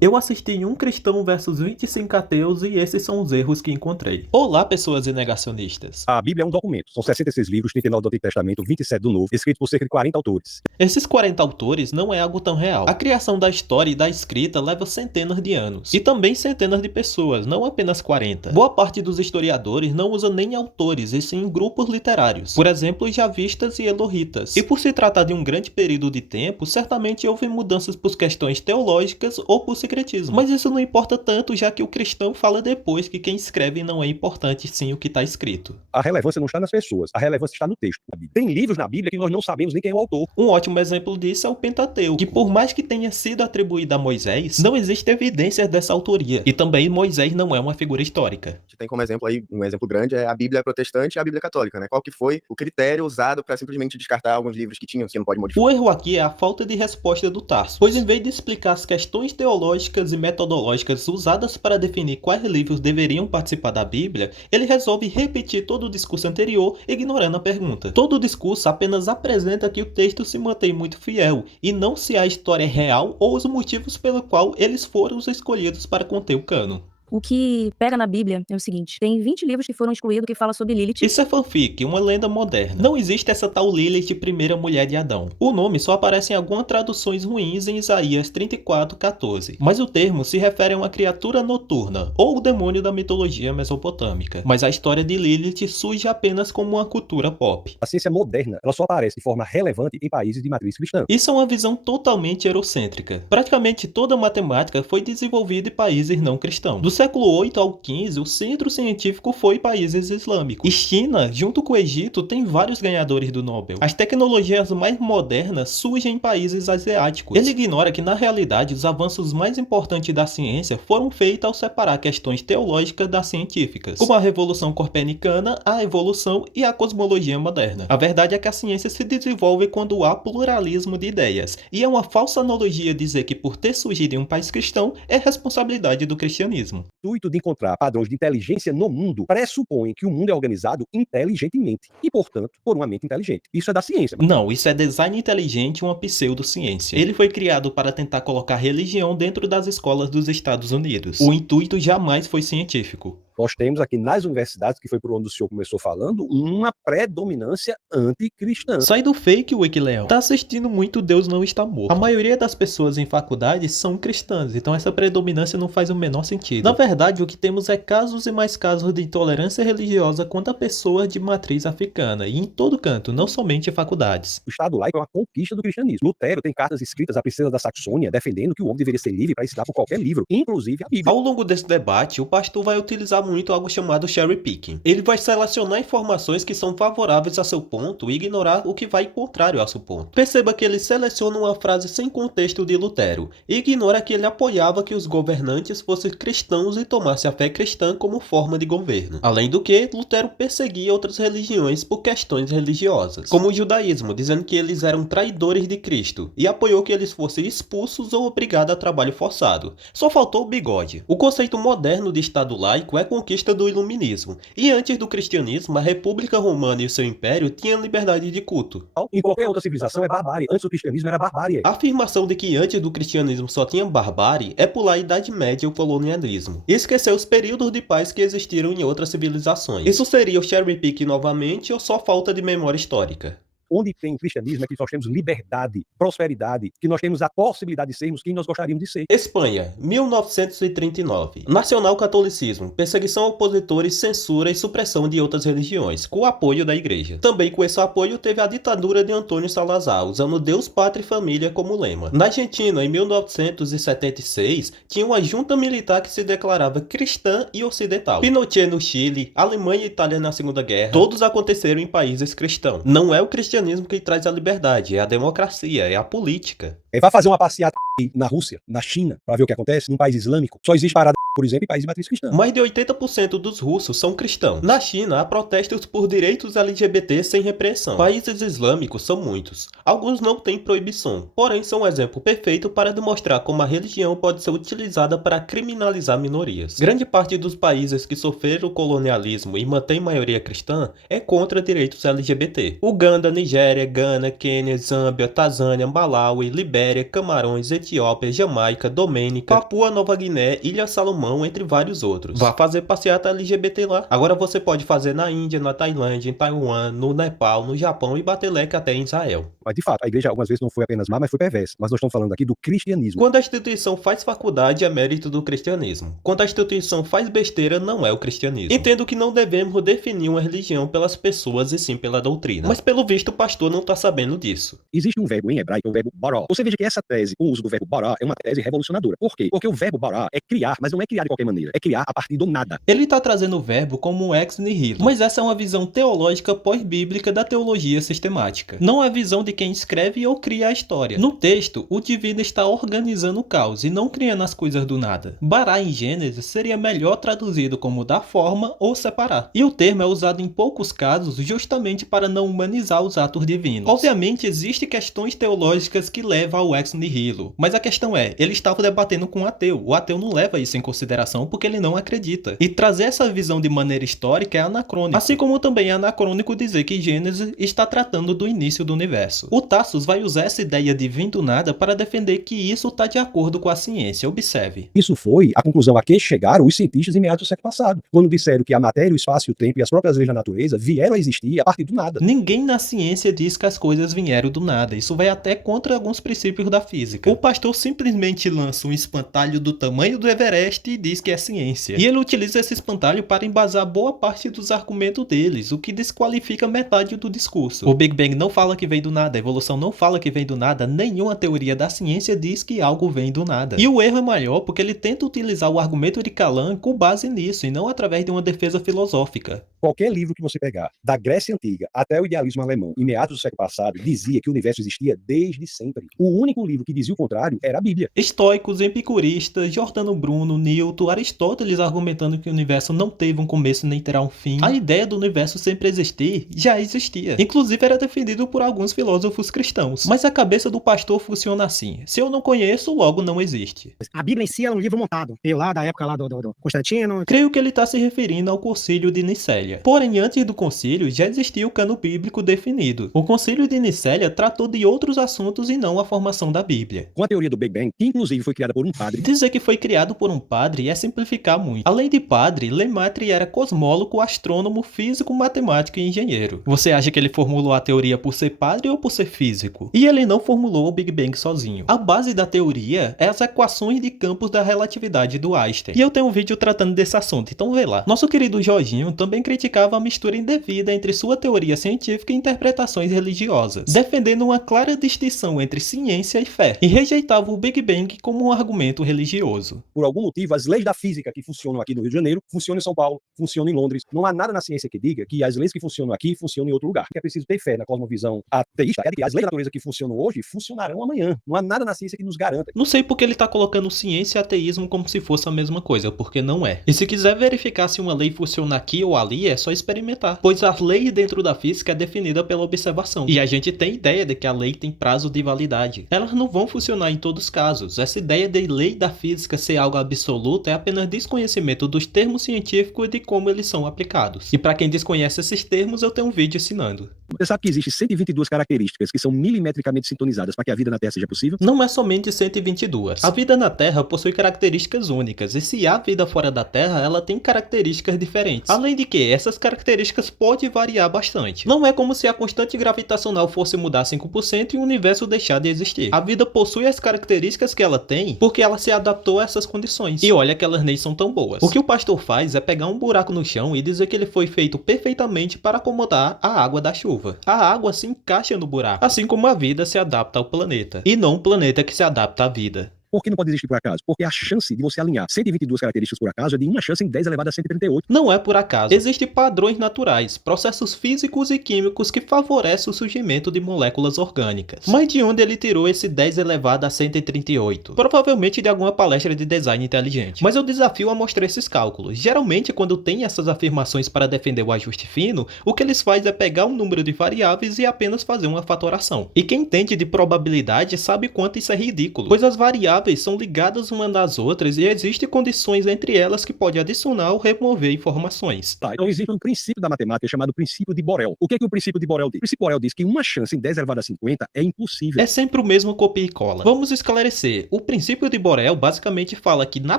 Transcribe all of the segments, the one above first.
Eu assisti Um Cristão versus 25 Ateus e esses são os erros que encontrei. Olá, pessoas e negacionistas. A Bíblia é um documento. São 66 livros, 39 do Antigo Testamento, 27 do Novo, escrito por cerca de 40 autores. Esses 40 autores não é algo tão real. A criação da história e da escrita leva centenas de anos. E também centenas de pessoas, não apenas 40. Boa parte dos historiadores não usa nem autores, e sim grupos literários. Por exemplo, javistas e elorritas. E por se tratar de um grande período de tempo, certamente houve mudanças por questões teológicas ou por secretismo. Mas isso não importa tanto, já que o cristão fala depois que quem escreve não é importante, sim o que está escrito. A relevância não está nas pessoas, a relevância está no texto da Bíblia. Tem livros na Bíblia que nós não sabemos nem quem é o autor. Um ótimo exemplo disso é o Pentateuco, que por mais que tenha sido atribuído a Moisés, não existe evidências dessa autoria. E também Moisés não é uma figura histórica. A gente tem como exemplo aí, um exemplo grande é a Bíblia protestante e a Bíblia católica, né? Qual que foi o critério usado para simplesmente descartar alguns livros que tinham, que não pode modificar? O erro aqui é a falta de resposta do Tarso, pois em vez de explicar as questões teológicas e metodológicas usadas para definir quais livros deveriam participar da Bíblia, ele resolve repetir todo o discurso anterior, ignorando a pergunta. Todo o discurso apenas apresenta que o texto se mantém muito fiel, e não se a história é real ou os motivos pelo qual eles foram os escolhidos para conter o cânon. O que pega na Bíblia é o seguinte: tem 20 livros que foram excluídos que falam sobre Lilith. Isso é fanfic, uma lenda moderna. Não existe essa tal Lilith, primeira mulher de Adão. O nome só aparece em algumas traduções ruins em Isaías 34:14. Mas o termo se refere a uma criatura noturna, ou o demônio da mitologia mesopotâmica. Mas a história de Lilith surge apenas como uma cultura pop. A ciência moderna, ela só aparece de forma relevante em países de matriz cristã. Isso é uma visão totalmente eurocêntrica. Praticamente toda a matemática foi desenvolvida em países não cristãos. Do século 8 ao XV, o centro científico foi países islâmicos. E China, junto com o Egito, tem vários ganhadores do Nobel. As tecnologias mais modernas surgem em países asiáticos. Ele ignora que, na realidade, os avanços mais importantes da ciência foram feitos ao separar questões teológicas das científicas, como a Revolução Copernicana, a evolução e a cosmologia moderna. A verdade é que a ciência se desenvolve quando há pluralismo de ideias, e é uma falsa analogia dizer que, por ter surgido em um país cristão, é responsabilidade do cristianismo. O intuito de encontrar padrões de inteligência no mundo pressupõe que o mundo é organizado inteligentemente e, portanto, por uma mente inteligente. Isso é da ciência. Não, isso é design inteligente e uma pseudociência. Ele foi criado para tentar colocar religião dentro das escolas dos Estados Unidos. O intuito jamais foi científico. Nós temos aqui nas universidades, que foi por onde o senhor começou falando, uma predominância anticristã. Sai do fake, Wikileon. Tá assistindo muito Deus Não Está Morto. A maioria das pessoas em faculdades são cristãs, então essa predominância não faz o menor sentido. Na verdade, o que temos é casos e mais casos de intolerância religiosa contra pessoas de matriz africana, e em todo canto, não somente em faculdades. O Estado laico é uma conquista do cristianismo. Lutero tem cartas escritas à princesa da Saxônia defendendo que o homem deveria ser livre para ensinar por qualquer livro, inclusive a Bíblia. Ao longo desse debate, o pastor vai utilizar muito algo chamado cherry picking. Ele vai selecionar informações que são favoráveis a seu ponto e ignorar o que vai contrário ao seu ponto. Perceba que ele seleciona uma frase sem contexto de Lutero e ignora que ele apoiava que os governantes fossem cristãos e tomassem a fé cristã como forma de governo. Além do que, Lutero perseguia outras religiões por questões religiosas, como o judaísmo, dizendo que eles eram traidores de Cristo, e apoiou que eles fossem expulsos ou obrigados a trabalho forçado. Só faltou o bigode. O conceito moderno de Estado laico é conquista do iluminismo, e antes do cristianismo, a República Romana e o seu império tinham liberdade de culto. Em qualquer outra civilização é barbárie. Antes do cristianismo era barbárie. A afirmação de que antes do cristianismo só tinha barbárie é pular a Idade Média e o colonialismo, e esquecer os períodos de paz que existiram em outras civilizações. Isso seria o cherry pick novamente ou só falta de memória histórica? Onde tem cristianismo é que nós temos liberdade, prosperidade, que nós temos a possibilidade de sermos quem nós gostaríamos de ser. Espanha, 1939. Nacional-catolicismo, perseguição a opositores, censura e supressão de outras religiões, com o apoio da igreja. Também com esse apoio teve a ditadura de Antônio Salazar, usando Deus, Pátria e Família como lema. Na Argentina, em 1976, tinha uma junta militar que se declarava cristã e ocidental. Pinochet no Chile, Alemanha e Itália na Segunda Guerra, todos aconteceram em países cristãos. Não é o cristianismo que traz a liberdade, é a democracia, é a política. Vai fazer uma passeata na Rússia, na China, para ver o que acontece, num país islâmico. Só existe parada por exemplo, em países de matriz cristã. Mais de 80% dos russos são cristãos. Na China, há protestos por direitos LGBT sem repressão. Países islâmicos são muitos. Alguns não têm proibição, porém são um exemplo perfeito para demonstrar como a religião pode ser utilizada para criminalizar minorias. Grande parte dos países que sofreram o colonialismo e mantém maioria cristã é contra direitos LGBT. Uganda, Nigéria, Gana, Quênia, Zâmbia, Tanzânia, Malawi, Libéria, Camarões, Etiópia, Jamaica, Domênica, Papua Nova Guiné, Ilha Salomão, entre vários outros. Vá fazer passeata LGBT lá. Agora você pode fazer na Índia, na Tailândia, em Taiwan, no Nepal, no Japão e bater leque até em Israel. Mas, de fato, a igreja algumas vezes não foi apenas má, mas foi perversa. Mas nós estamos falando aqui do cristianismo. Quando a instituição faz faculdade, é mérito do cristianismo. Quando a instituição faz besteira, não é o cristianismo. Entendo que não devemos definir uma religião pelas pessoas e sim pela doutrina. Mas pelo visto o pastor não está sabendo disso. Existe um verbo em hebraico, o verbo bará. Você veja que essa tese, o uso do verbo bará, é uma tese revolucionadora. Por quê? Porque o verbo bará é criar, mas não é criar de qualquer maneira. É criar a partir do nada. Ele está trazendo o verbo como um ex nihilo. Mas essa é uma visão teológica pós-bíblica da teologia sistemática. Não é a visão de quem escreve ou cria a história. No texto, o divino está organizando o caos e não criando as coisas do nada. Bará em Gênesis seria melhor traduzido como dar forma ou separar. E o termo é usado em poucos casos justamente para não humanizar os atos divinos. Obviamente, existem questões teológicas que levam ao ex nihilo, mas a questão é, ele estava debatendo com um ateu. O ateu não leva isso em consideração porque ele não acredita. E trazer essa visão de maneira histórica é anacrônico. Assim como também é anacrônico dizer que Gênesis está tratando do início do universo. O Tassos vai usar essa ideia de vir do nada para defender que isso está de acordo com a ciência. Observe. Isso foi a conclusão a que chegaram os cientistas em meados do século passado, quando disseram que a matéria, o espaço, o tempo e as próprias leis da natureza vieram a existir a partir do nada. Ninguém na ciência diz que as coisas vieram do nada. Isso vai até contra alguns princípios da física. O pastor simplesmente lança um espantalho do tamanho do Everest e diz que é ciência. E ele utiliza esse espantalho para embasar boa parte dos argumentos deles, o que desqualifica metade do discurso. O Big Bang não fala que vem do nada, a evolução não fala que vem do nada, nenhuma teoria da ciência diz que algo vem do nada. E o erro é maior porque ele tenta utilizar o argumento de Kalam com base nisso e não através de uma defesa filosófica. Qualquer livro que você pegar, da Grécia Antiga até o idealismo alemão, em meados do século passado, dizia que o universo existia desde sempre. O único livro que dizia o contrário era a Bíblia. Estoicos, epicuristas, Giordano Bruno, Newton, Aristóteles argumentando que o universo não teve um começo nem terá um fim. A ideia do universo sempre existir já existia. Inclusive era defendido por alguns filósofos cristãos. Mas a cabeça do pastor funciona assim. Se eu não conheço, logo não existe. A Bíblia em si é um livro montado. E lá da época lá do Constantino. Creio que ele está se referindo ao concílio de Nicéia. Porém, antes do concílio, já existia o cano bíblico definido. O concílio de Nicéia tratou de outros assuntos e não a formação da Bíblia. Com a teoria do Big Bang, que inclusive foi criada por um padre. Dizer que foi criado por um padre é simplificar muito. Além de padre, Lemaitre era cosmólogo, astrônomo, físico, matemático e engenheiro. Você acha que ele formulou a teoria por ser padre ou por ser físico? E ele não formulou o Big Bang sozinho. A base da teoria é as equações de campos da relatividade do Einstein. E eu tenho um vídeo tratando desse assunto, então vê lá. Nosso querido Jorginho também criticava a mistura indevida entre sua teoria científica e interpretações religiosas, defendendo uma clara distinção entre ciência e fé, e rejeitava o Big Bang como um argumento religioso. Por algum motivo, as leis da física que funcionam aqui no Rio de Janeiro funcionam em São Paulo, funcionam em Londres. Não há nada na ciência que diga que as leis que funcionam aqui funcionam em outro lugar. É preciso ter fé na cosmovisão ateísta, é de que as leis da natureza que funcionam hoje funcionarão amanhã. Não há nada na ciência que nos garanta. Não sei porque ele tá colocando ciência e ateísmo como se fosse a mesma coisa, porque não é. E se quiser verificar se uma lei funciona aqui ou ali, é só experimentar. Pois a lei dentro da física é definida pela observação. E a gente tem ideia de que a lei tem prazo de validade. Elas não vão funcionar em todos os casos. Essa ideia de lei da física ser algo absoluto é apenas desconhecimento dos termos científicos e de como eles são aplicados. E para quem desconhece esses termos, eu tenho um vídeo ensinando. Você sabe que existem 122 características que são milimetricamente sintonizadas para que a vida na Terra seja possível? Não é somente 122. A vida na Terra possui características únicas, e se há vida fora da Terra, ela tem características diferentes. Além de que, essas características podem variar bastante. Não é como se a constante gravitacional fosse mudar 5% e o universo deixar de existir. A vida possui as características que ela tem porque ela se adaptou a essas condições. E olha que elas nem são tão boas. O que o pastor faz é pegar um buraco no chão e dizer que ele foi feito perfeitamente para acomodar a água da chuva. A água se encaixa no buraco, assim como a vida se adapta ao planeta, e não o planeta que se adapta à vida. Por que não pode existir por acaso? Porque a chance de você alinhar 122 características por acaso é de 1 chance em 10 elevado a 138. Não é por acaso. Existem padrões naturais, processos físicos e químicos que favorecem o surgimento de moléculas orgânicas. Mas de onde ele tirou esse 10 elevado a 138? Provavelmente de alguma palestra de design inteligente. Mas eu desafio a mostrar esses cálculos. Geralmente, quando tem essas afirmações para defender o ajuste fino, o que eles fazem é pegar um número de variáveis e apenas fazer uma fatoração. E quem entende de probabilidade sabe quanto isso é ridículo, pois as variáveis são ligadas umas das outras e existem condições entre elas que pode adicionar ou remover informações. Tá, então existe um princípio da matemática chamado princípio de Borel. O que é que o princípio de Borel diz? O princípio de Borel diz que 1 chance em 10 elevado a 50 é impossível. É sempre o mesmo copia e cola. Vamos esclarecer. O princípio de Borel basicamente fala que na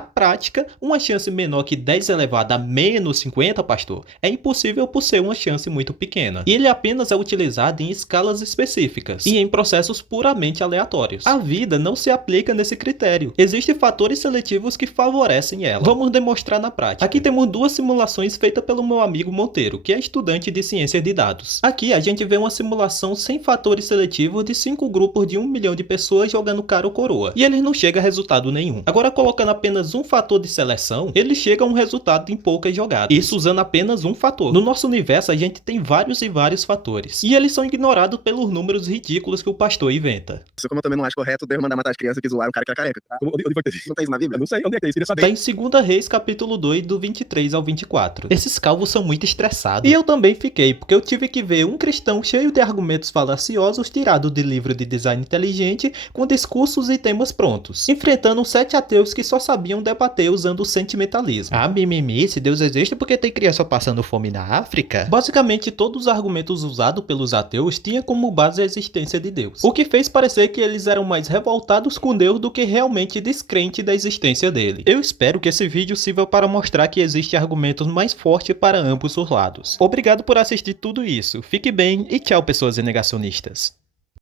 prática, uma chance menor que 10 elevado a menos 50, pastor, é impossível por ser uma chance muito pequena. E ele apenas é utilizado em escalas específicas e em processos puramente aleatórios. A vida não se aplica nesse critério. Existem fatores seletivos que favorecem ela. Vamos demonstrar na prática. Aqui temos duas simulações feitas pelo meu amigo Monteiro, que é estudante de ciência de dados. Aqui a gente vê uma simulação sem fatores seletivos de 5 grupos de 1 milhão de pessoas jogando cara ou coroa. E eles não chegam a resultado nenhum. Agora colocando apenas um fator de seleção, ele chega a um resultado em poucas jogadas. Isso usando apenas um fator. No nosso universo a gente tem vários e vários fatores. E eles são ignorados pelos números ridículos que o pastor inventa. Isso como eu também não acho correto Deus mandar matar as crianças que zoaram o cara que era careca. Tá? Onde foi ter isso? Não tem isso na Bíblia? Eu não sei onde é que é isso, queria saber. Tá em 2 Reis capítulo 2 do 23 ao 24. Esses calvos são muito estressados. E eu também fiquei, porque eu tive que ver um cristão cheio de argumentos falaciosos tirado de livro de design inteligente com discursos e temas prontos, enfrentando 7 ateus que só sabiam debater usando o sentimentalismo. Ah, mimimi, se Deus existe porque tem criança passando fome na África? Basicamente todos os argumentos usados pelos ateus tinham como base a existência de Deus, o que fez parecer que eles eram mais revoltados com Deus do que realmente descrentes da existência dele. Eu espero que esse vídeo sirva para mostrar que existem argumentos mais fortes para ambos os lados. Obrigado por assistir tudo isso, fique bem e tchau pessoas negacionistas.